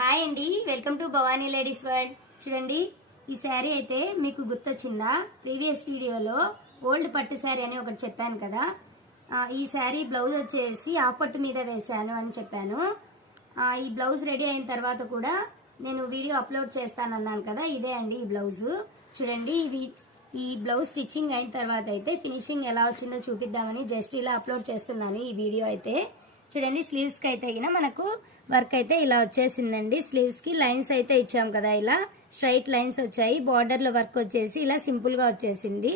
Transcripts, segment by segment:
Hi అండి, welcome to Bhavani ladies world. చూడండి, ఈ శారీ అయితే మీకు గుర్తొచ్చిందా? ప్రీవియస్ వీడియోలో ఓల్డ్ పట్టు శారీ అని ఒకటి చెప్పాను కదా. ఈ శారీ బ్లౌజ్ వచ్చేసి ఆఫ్ పట్టు మీద వేశాను అని చెప్పాను. ఈ బ్లౌజ్ రెడీ అయిన తర్వాత కూడా నేను వీడియో అప్లోడ్ చేస్తానన్నాను కదా, ఇదే అండి ఈ బ్లౌజ్. చూడండి, ఈ బ్లౌజ్ స్టిచ్చింగ్ అయిన తర్వాత అయితే ఫినిషింగ్ ఎలా వచ్చిందో చూపిద్దామని జస్ట్ ఇలా అప్లోడ్ చేస్తున్నాను ఈ వీడియో అయితే. చూడండి, స్లీవ్స్ కి అయితే మనకు వర్క్ అయితే ఇలా వచ్చేసిందండి. స్లీవ్స్ కి లైన్స్ అయితే ఇచ్చాం కదా, ఇలా స్ట్రైట్ లైన్స్ వచ్చాయి. బార్డర్ లో వర్క్ వచ్చేసి ఇలా సింపుల్ గా వచ్చేసింది.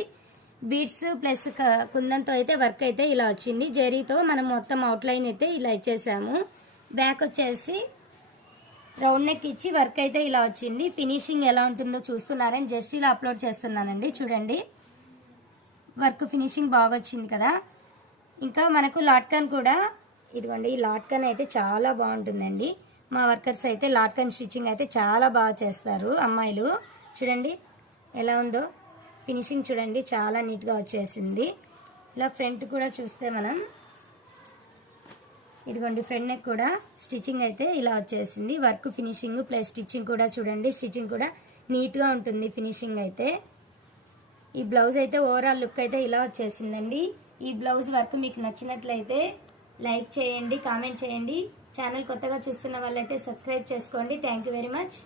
బీడ్స్ ప్లస్ కుందంతో అయితే వర్క్ అయితే ఇలా వచ్చింది. జరీతో మనం మొత్తం అవుట్ లైన్ అయితే ఇలా ఇచ్చేసాము. బ్యాక్ వచ్చేసి రౌండ్ నెక్ ఇచ్చి వర్క్ అయితే ఇలా వచ్చింది. ఫినిషింగ్ ఎలా ఉంటుందో చూస్తున్నారని జస్ట్ ఇలా అప్లోడ్ చేస్తున్నానండి. చూడండి, వర్క్ ఫినిషింగ్ బాగా వచ్చింది కదా. ఇంకా మనకు లాట్కన్ కూడా ఇదిగోండి, ఈ లాట్కన్ అయితే చాలా బాగుంటుందండి. మా వర్కర్స్ అయితే లాట్కన్ స్టిచ్చింగ్ అయితే చాలా బాగా చేస్తారు అమ్మాయిలు. చూడండి ఎలా ఉందో ఫినిషింగ్, చూడండి చాలా నీట్గా వచ్చేసింది. ఇలా ఫ్రంట్ కూడా చూస్తే మనం ఇదిగోండి, ఫ్రంట్ నెక్ కూడా స్టిచ్చింగ్ అయితే ఇలా వచ్చేసింది. వర్క్ ఫినిషింగ్ ప్లస్ స్టిచ్చింగ్ కూడా చూడండి, స్టిచ్చింగ్ కూడా నీట్గా ఉంటుంది ఫినిషింగ్ అయితే. ఈ బ్లౌజ్ అయితే ఓవరాల్ లుక్ అయితే ఇలా వచ్చేసిందండి. ఈ బ్లౌజ్ వర్క్ మీకు నచ్చినట్లయితే లైక్ చేయండి, కామెంట్ చేయండి. ఛానల్ కొత్తగా చూస్తున్న వాళ్ళైతే సబ్స్క్రైబ్ చేసుకోండి. Thank you very much.